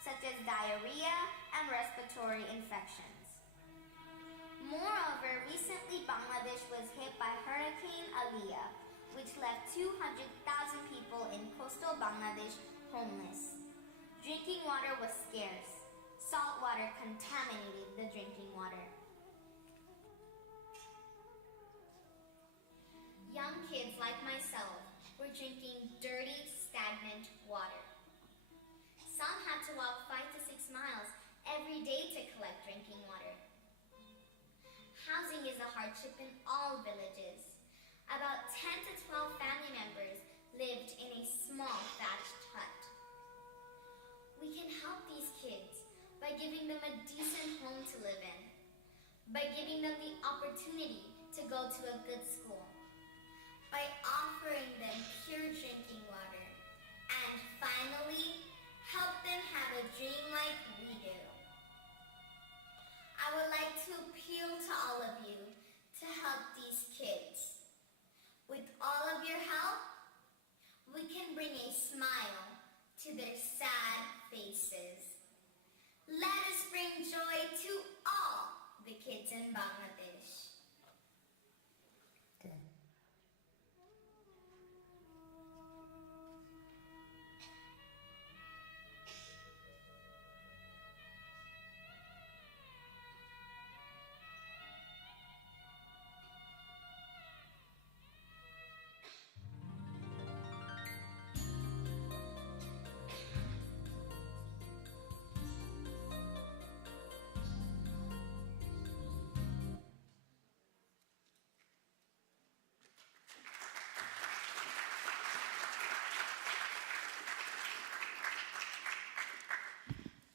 such as diarrhea and respiratory infections. Moreover, recently Bangladesh was hit by Hurricane Aliyah, which left 200,000 people in coastal Bangladesh homeless. Drinking water was scarce. Salt water contaminated the drinking water. Young kids like myself were drinking dirty, stagnant water. Some had to walk 5 to 6 miles every day to collect drinking water. Housing is a hardship in all villages. About 10 to 12 family members lived in a small thatched hut. We can help these kids by giving them a decent home to live in, by giving them the opportunity to go to a good school, by offering them pure drinking water, and finally, help them have a dream like we do. I would like to appeal to all of you to help these kids. With all of your help, we can bring a smile to their sad faces. Let us bring joy to all the kids in Bangladesh.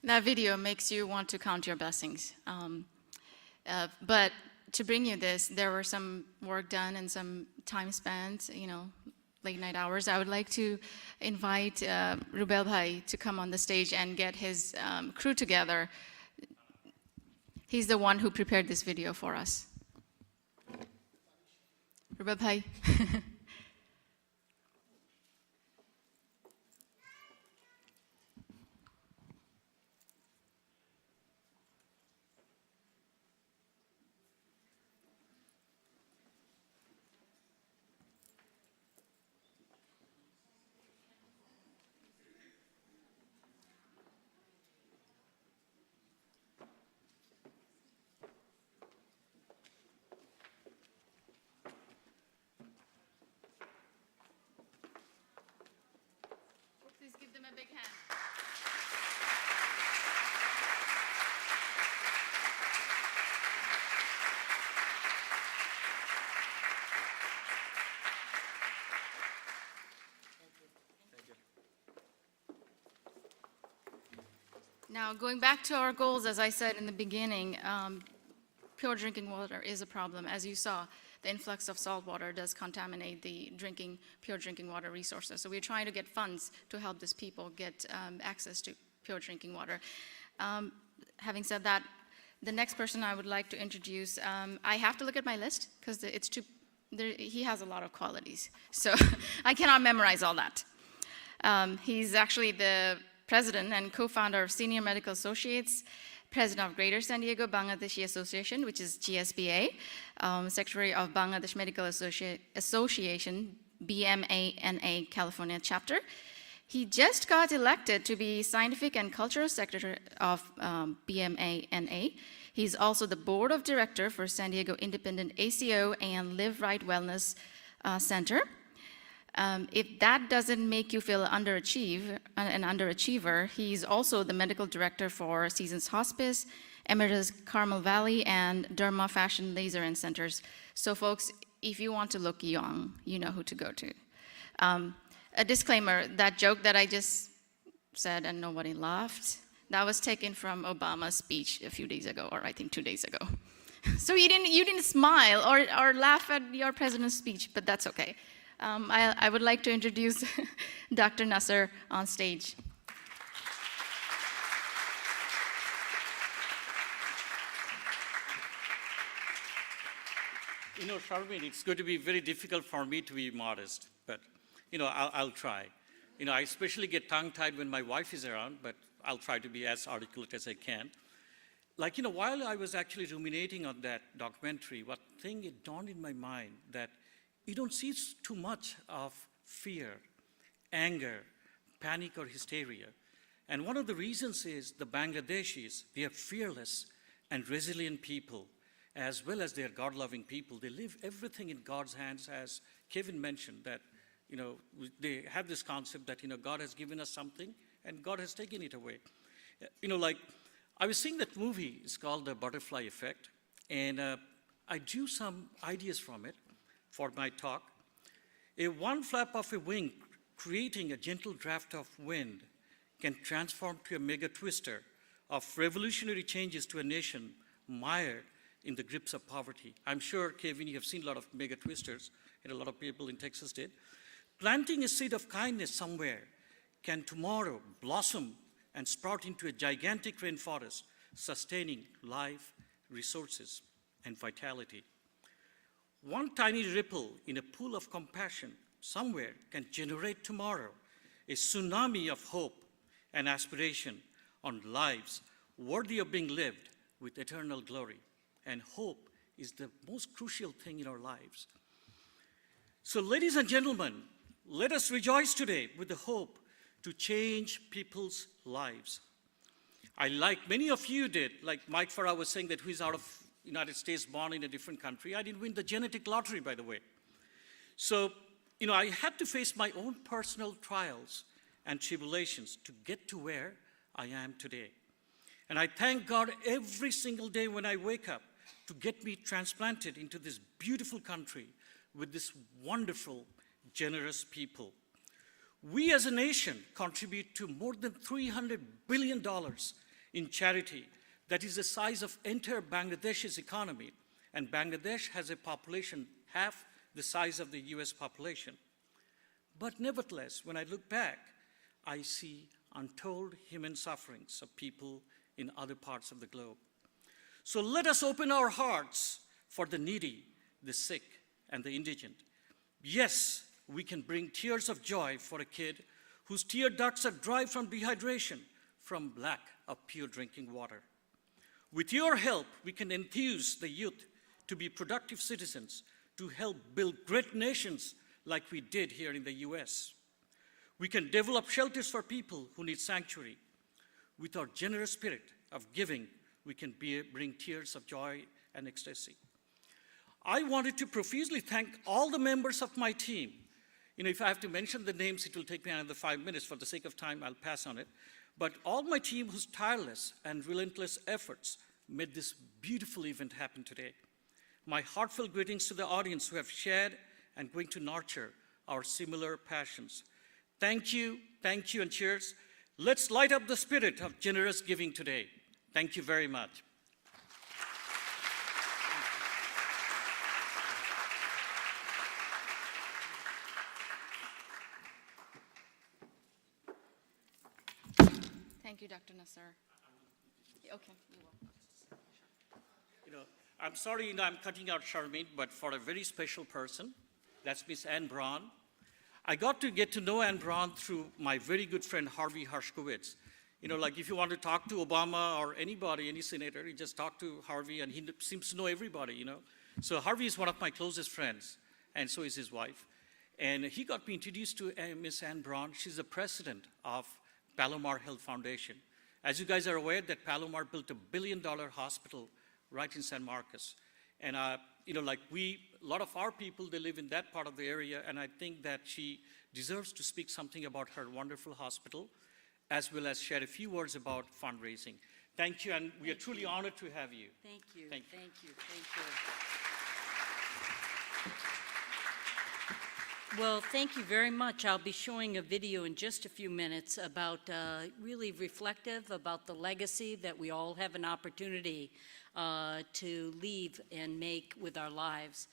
That video makes you want to count your blessings. But to bring you this, there were some work done and some time spent, late night hours. I would like to invite Rubel Bhai to come on the stage and get his crew together. He's the one who prepared this video for us. Rubel Bhai. Please give them a big hand. Now, going back to our goals, as I said in the beginning, pure drinking water is a problem. As you saw, the influx of salt water does contaminate the pure drinking water resources. So we're trying to get funds to help these people get access to pure drinking water. Having said that, the next person I would like to introduce, I have to look at my list because he has a lot of qualities. So I cannot memorize all that. He's actually the president and co-founder of Senior Medical Associates, president of Greater San Diego Bangladeshi Association, which is GSBA, secretary of Bangladesh Medical Association, BMANA California chapter. He just got elected to be scientific and cultural secretary of BMANA. He's also the board of director for San Diego Independent ACO and Live Right Wellness Center. If that doesn't make you feel an underachiever, he's also the medical director for Seasons Hospice, Emeritus Carmel Valley, and Derma Fashion Laser and Centers. So folks, if you want to look young, you know who to go to. A disclaimer, that joke that I just said and nobody laughed, that was taken from Obama's speech a few days ago, or I think 2 days ago. So you didn't smile or laugh at your president's speech, but that's okay. I would like to introduce Dr. Nasser on stage. Sharmeen, it's going to be very difficult for me to be modest, but, I'll try. I especially get tongue-tied when my wife is around, but I'll try to be as articulate as I can. Like, while I was actually ruminating on that documentary, one thing it dawned in my mind that you don't see too much of fear, anger, panic, or hysteria. And one of the reasons is the Bangladeshis, they are fearless and resilient people, as well as they are God-loving people. They leave everything in God's hands, as Kevin mentioned, that they have this concept that God has given us something and God has taken it away. Like I was seeing that movie, it's called The Butterfly Effect, and I drew some ideas from it for my talk. One flap of a wing creating a gentle draft of wind can transform to a mega twister of revolutionary changes to a nation mired in the grips of poverty. I'm sure, Kevin, you have seen a lot of mega twisters, and a lot of people in Texas did. Planting a seed of kindness somewhere can tomorrow blossom and sprout into a gigantic rainforest, sustaining life, resources, and vitality. One tiny ripple in a pool of compassion somewhere can generate tomorrow a tsunami of hope and aspiration on lives worthy of being lived with eternal glory. And hope is the most crucial thing in our lives. So, ladies and gentlemen, let us rejoice today with the hope to change people's lives. Like many of you did, like Mike Farah was saying that who is out of United States, born in a different country. I didn't win the genetic lottery, by the way. So, I had to face my own personal trials and tribulations to get to where I am today. And I thank God every single day when I wake up to get me transplanted into this beautiful country with this wonderful, generous people. We as a nation contribute to more than $300 billion in charity. That is the size of entire Bangladesh's economy. And Bangladesh has a population half the size of the US population. But nevertheless, when I look back, I see untold human sufferings of people in other parts of the globe. So let us open our hearts for the needy, the sick, and the indigent. Yes, we can bring tears of joy for a kid whose tear ducts are dry from dehydration, from lack of pure drinking water. With your help, we can enthuse the youth to be productive citizens, to help build great nations like we did here in the US. We can develop shelters for people who need sanctuary. With our generous spirit of giving, we can bring tears of joy and ecstasy. I wanted to profusely thank all the members of my team. If I have to mention the names, it will take me another 5 minutes. For the sake of time, I'll pass on it. But all my team whose tireless and relentless efforts made this beautiful event happen today. My heartfelt greetings to the audience who have shared and going to nurture our similar passions. Thank you, and cheers. Let's light up the spirit of generous giving today. Thank you very much. Thank you, Dr. Nasser. Okay, you will. I'm sorry, I'm cutting out Charmaine, but for a very special person, that's Miss Anne Braun. I got to know Anne Braun through my very good friend, Harvey Hershkowitz. Like if you want to talk to Obama or anybody, any senator, you just talk to Harvey, and he seems to know everybody, So Harvey is one of my closest friends, and so is his wife. And he got me introduced to Miss Anne Braun. She's the president of Palomar Health Foundation. As you guys are aware, that Palomar built $1 billion hospital right in San Marcos. And, a lot of our people, they live in that part of the area, and I think that she deserves to speak something about her wonderful hospital, as well as share a few words about fundraising. Thank you, and we are truly honored to have you. Thank you. Thank you. Thank you. Thank you. Well, thank you very much. I'll be showing a video in just a few minutes about really reflective about the legacy that we all have an opportunity to leave and make with our lives.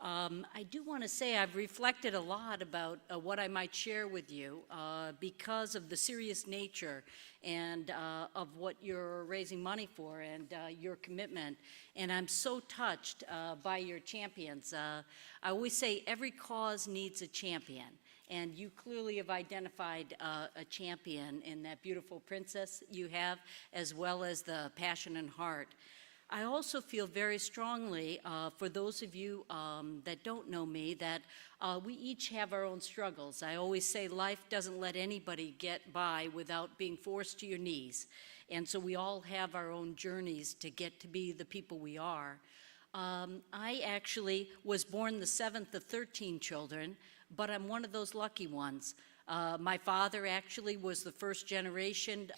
I do want to say I've reflected a lot about what I might share with you because of the serious nature and of what you're raising money for and your commitment. And I'm so touched by your champions. I always say every cause needs a champion. And you clearly have identified a champion in that beautiful princess you have, as well as the passion and heart. I also feel very strongly, for those of you that don't know me, that we each have our own struggles. I always say life doesn't let anybody get by without being forced to your knees. And so we all have our own journeys to get to be the people we are. I actually was born the 7th of 13 children, but I'm one of those lucky ones. My father actually was the first generation,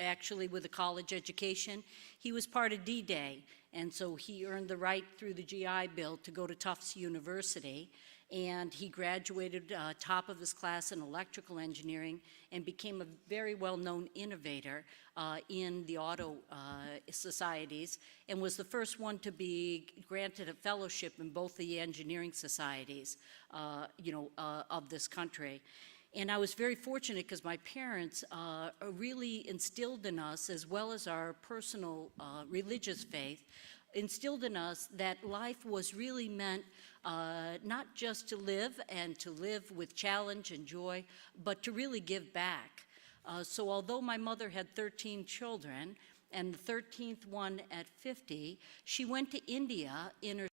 actually with a college education. He was part of D-Day, and so he earned the right through the GI Bill to go to Tufts University, and he graduated top of his class in electrical engineering and became a very well-known innovator in the auto societies, and was the first one to be granted a fellowship in both the engineering societies, of this country. And I was very fortunate because my parents really instilled in us, as well as our personal religious faith, instilled in us that life was really meant not just to live and to live with challenge and joy, but to really give back. So although my mother had 13 children, and the 13th one at 50, she went to India in her